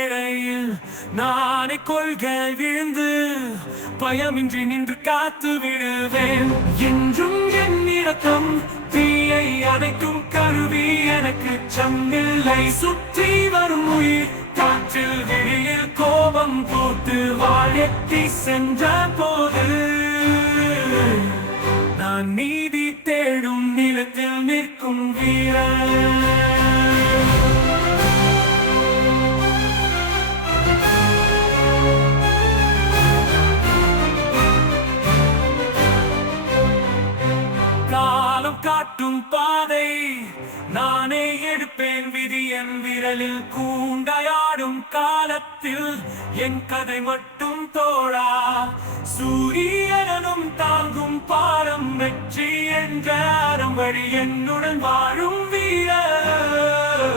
வேளையில் நானே கொள்கை விழுந்து பயமின்றி நின்று காத்து விடுவேன். என்றும் என் இரக்கம் தீயை அணைக்கும் கருவி எனக்கு சம்மில்லை. சுற்றி வரும் உயிர் காற்றில் வெளியில் கோபம் போட்டு வாழெத்தி சென்ற போது நான் நீதி தேடும் நிலத்தில் நிற்கும் வீரன். காலம் காட்டும் பாதை நானே எடுப்பேன். விதி என் விரலில் கூண்டாயாடும் காலத்தில் என் கதை மட்டும் தோழா. சூரியனும் தாங்கும் பாரம் வெற்றி என்ற அறம் வழி என்னுடன் வாழும் வீரர்.